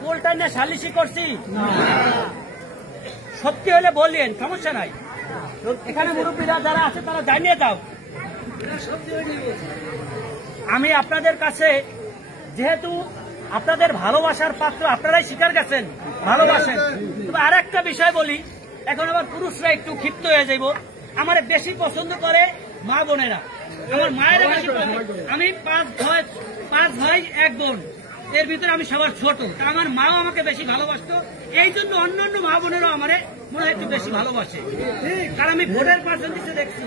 Full time সালিশি করছি, সত্যি হলে বললেন, সমস্যা নাই। এখানে মুরব্বীরা যারা আছে তারা জানিয়ে দাও। আমি আপনাদের কাছে যেহেতু আপনাদের ভালোবাসার পাত্র, আপনারাই স্বীকার গেছেন ভালোবাসেন। তবে আর একটা বিষয় বলি, এখন আবার পুরুষরা একটু ক্ষিপ্ত হয়ে যাইব। আমার বেশি পছন্দ করে মা বোনেরা, আমার মায়ের বেশি পছন্দ। আমি পাঁচ ভাই এক বোন, এর ভিতরে আমি সবার ছোট। আমার মাও আমাকে বেশি ভালোবাসতো, এই জন্য অন্যান্য মা বোনেরাও আমার মনে হয় একটু বেশি ভালোবাসে। কারণ আমি ভোটের পার্সেন্টেজে দেখছি,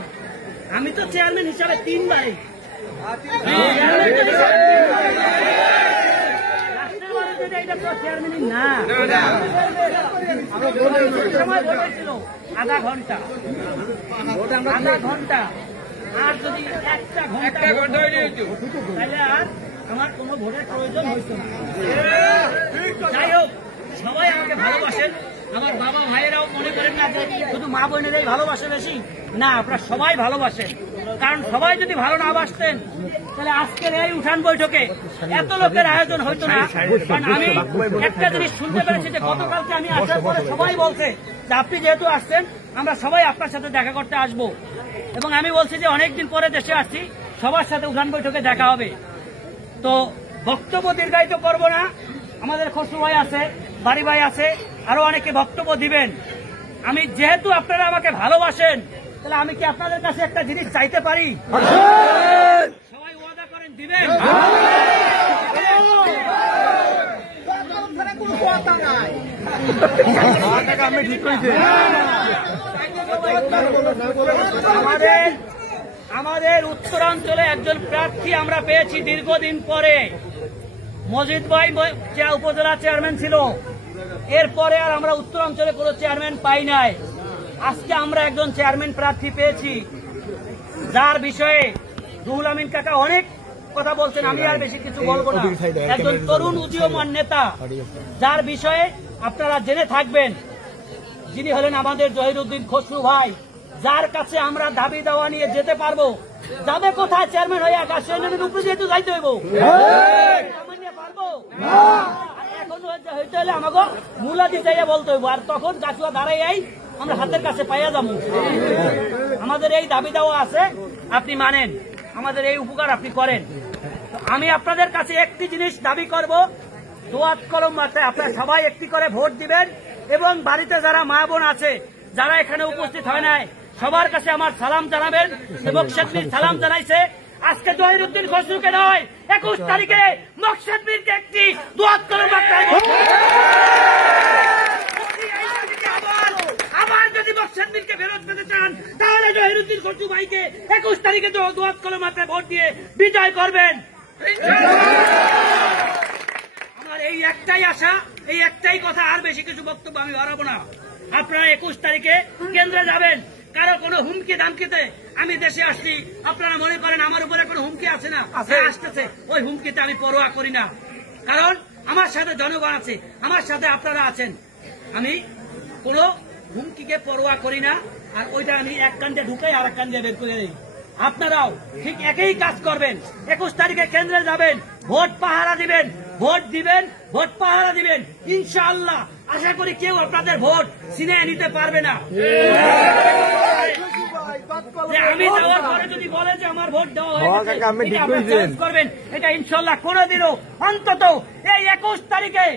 আমি তো চেয়ারম্যান হিসাবে 3 বারে, আধা ঘন্টা, আর যদি 1 ঘন্টা তাহলে আর আমার কোনো ভোটের প্রয়োজন হইতো না। যাই হোক, সবাই আমাকে ভালোবাসেন। আমার বাবা ভাইয়েরাও মনে করেন না যে শুধু মা বোনেরাই ভালোবাসে বেশি, না, আপনারা সবাই ভালোবাসেন। কারণ সবাই যদি ভালো না বাসতেন তাহলে আজকের এই উঠান বৈঠকে এত লোকের আয়োজন হইতো না। কারণ আমি একটা জিনিস শুনতে পেরেছি যে গতকালকে আমি আসার পরে সবাই বলছে যে আপনি যেহেতু আসছেন আমরা সবাই আপনার সাথে দেখা করতে আসব। এবং আমি বলছি যে অনেকদিন পরে দেশে আসছি, সবার সাথে উঠান বৈঠকে দেখা হবে। তো বক্তব্য দীর্ঘায়িত করব না, আমাদের খসরু ভাই আছে, বাড়ি ভাই আছে, আরো অনেকে বক্তব্য দিবেন। আমি যেহেতু আপনারা আমাকে ভালোবাসেন, তাহলে আমি কি আপনাদের কাছে একটা জিনিস চাইতে পারি? সবাই ওয়াদা করেন দিবেন? আমাদের উত্তরাঞ্চলে একজন প্রার্থী আমরা পেয়েছি দীর্ঘদিন পরে। মজিদ ভাই যা উপজেলা চেয়ারম্যান ছিল, এরপরে আর আমরা উত্তরাঞ্চলে কোনো চেয়ারম্যান পাই নাই। আজকে আমরা একজন চেয়ারম্যান প্রার্থী পেয়েছি, যার বিষয়ে রুহুল আমিন কাকা অনেক কথা বলছেন, আমি আর বেশি কিছু বলবো না। একজন তরুণ উদীয়মান নেতা, যার বিষয়ে আপনারা জেনে থাকবেন, যিনি হলেন আমাদের জহিরুদ্দিন খসরু ভাই, যার কাছে আমরা দাবি দাওয়া নিয়ে যেতে পারবো। যাবে কোথায়? চেয়ারম্যান হয়ে আকাশ উপরে যেহেতু যাইতে হইব, পারবো এখন হইতে হলে আমাকে মুলাদি চাইয়া বলতে হইব, আর তখন গাছুয়া দাঁড়াই আমরা হাতের কাছে পাইয়া যাবো। আমাদের এই দাবি দেওয়া আছে, আপনি মানেন, আমাদের এই উপকার আপনি করেন। আমি আপনাদের কাছে একটি জিনিস দাবি করব, দোয়াত কলম মাথায় আপনারা সবাই একটি করে ভোট দিবেন। এবং বাড়িতে যারা মা বোন আছে, যারা এখানে উপস্থিত হয় নাই, সবার কাছে আমার সালাম জানাবেন। মকসেদ মীর সালাম জানাইছে, আজকে জহিরুদ্দিন খসরুকে নয়, 21 তারিখে মকসেদ মীরকে একটি দোয়াত কলম মাথায়। আবার যদি মকসেদ মীরকে ফেরত পেতে চান, তাহলে জহিরুদ্দিন খসরু ভাইকে 21 তারিখে দোয়াত কলম মাথায় ভোট দিয়ে বিজয় করবেন। আমার এই একটাই আশা, এই একটাই কথা, আর বেশি কিছু বক্তব্য আমি বাড়াবো না। আপনারা 21 তারিখে কেন্দ্রে যাবেন। কারো কোনো হুমকি ধামকিতে আমি দেশে আসছি, আপনারা মনে করেন আমার উপরে কোনো হুমকি আছে না, আসতেছে, ওই হুমকিতে আমি পরোয়া করি না। কারণ আমার সাথে জনগণ আছে, আমার সাথে আপনারা আছেন। আমি কোনো হুমকিকে পরোয়া করি না, আর ওইটা আমি এক কান্দে ঢুকাই আর এক কান্দে বের করে দিই। আপনারাও ঠিক একই কাজ করবেন। 21 তারিখে কেন্দ্রে যাবেন, ভোট পাহারা দিবেন, ভোট দিবেন, ভোট পাহারা দিবেন। ইনশাআল্লাহ আশা করি কেউ আপনাদের ভোট ছিনিয়ে নিতে পারবে না। আমি যাওয়ার পরে যদি বলেন যে আমার ভোট দেওয়া হয়েছে করবেন, এটা ইনশাআল্লাহ কোনোদিনও, অন্তত এই 21 তারিখে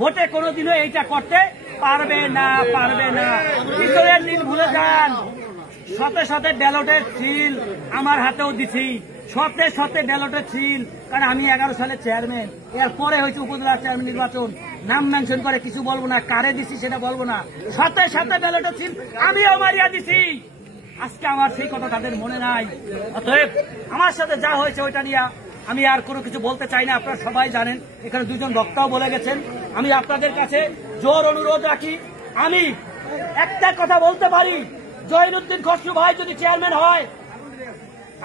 ভোটে কোনোদিনও এইটা করতে পারবে না, পারবে না। কিশোরের দিন ভুলে যান, শতে শতে ব্যালটের সিল আমার হাতেও দিছি, শতে শতে ব্যালটের সিল। কারণ আমি 11 সালে চেয়ারম্যান, এরপরে হয়েছে উপজেলা চেয়ারম্যান নির্বাচন, নাম মেনশন করে কিছু বলবো না, কারে দিছি সেটা বলবো না, শতে শতে ব্যালটের সিল আমিও মারিয়া দিছি। আজকে আমার সেই কথা তাদের মনে নাই। অতএব আমার সাথে যা হয়েছে ওইটা নিয়ে আমি আর কোনো কিছু বলতে চাই না। আপনারা সবাই জানেন, এখানে 2 জন বক্তাও বলে গেছেন। আমি আপনাদের কাছে জোর অনুরোধ রাখি, আমি একটা কথা বলতে পারি, জহিরুদ্দিন খসরু ভাই যদি চেয়ারম্যান হয়,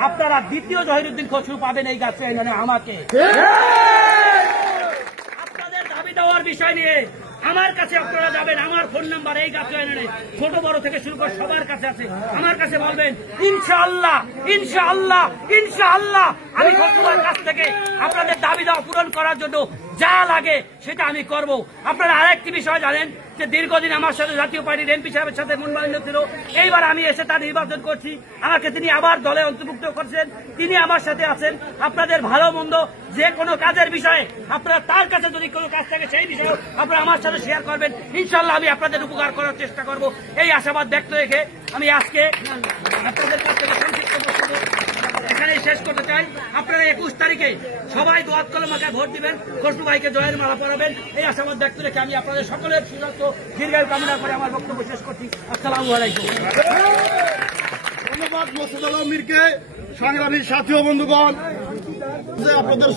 আপনারা দ্বিতীয় জহিরুদ্দিন খসরু পাবেন এই গাছ ইউনিয়নে আমাকে। আপনাদের দাবি দেওয়ার বিষয় নিয়ে আমার কাছে আপনারা যাবেন, আমার ফোন নাম্বার এই গাছ ইউনিয়নে ছোট বড় থেকে শুরু করে সবার কাছে আছে, আমার কাছে বলবেন। ইনশাআল্লাহ, ইনশাআল্লাহ, ইনশাআল্লাহ আমি খসরুর কাছ থেকে আপনাদের দাবি দেওয়া পূরণ করার জন্য যা লাগে সেটা আমি করব। আপনারা আরেকটি বিষয় জানেন যে দীর্ঘদিন আমার সাথে জাতীয় পার্টির এমপি সাহেবের সাথে মনোমালিন্য ছিল। এইবার আমি এসে তার নির্বাচন করছি, আমাকে তিনি আবার দলে অন্তর্ভুক্ত করছেন, তিনি আমার সাথে আছেন। আপনাদের ভালো মন্দ যে কোনো কাজের বিষয়ে আপনারা তার কাছে যদি কোনো কাজ থাকে সেই বিষয়ে আপনারা আমার সাথে শেয়ার করবেন। ইনশাল্লাহ আমি আপনাদের উপকার করার চেষ্টা করব, এই আশাবাদ ব্যক্ত রেখে আমি আজকে আপনাদের কাছ থেকে সংক্ষিপ্ত বক্তব্য এখানে শেষ করতে চাই। আপনারা 21 তারিখে সবাই দোয়াত কলমাকে ভোট দিবেন, খসরু ভাইকে জয়ের মালা পরাবেন, এই আশাবাদ ব্যক্ত রেখে আমি আপনাদের সকলের সুস্বাস্থ্য দীর্ঘায়ু কামনা করে আমার বক্তব্য শেষ করছি। আসসালামু আলাইকুম। ধন্যবাদ মোর্শেদ আলম মীরকে। সংগ্রামী সাথী ও বন্ধুগণ, আপনাদের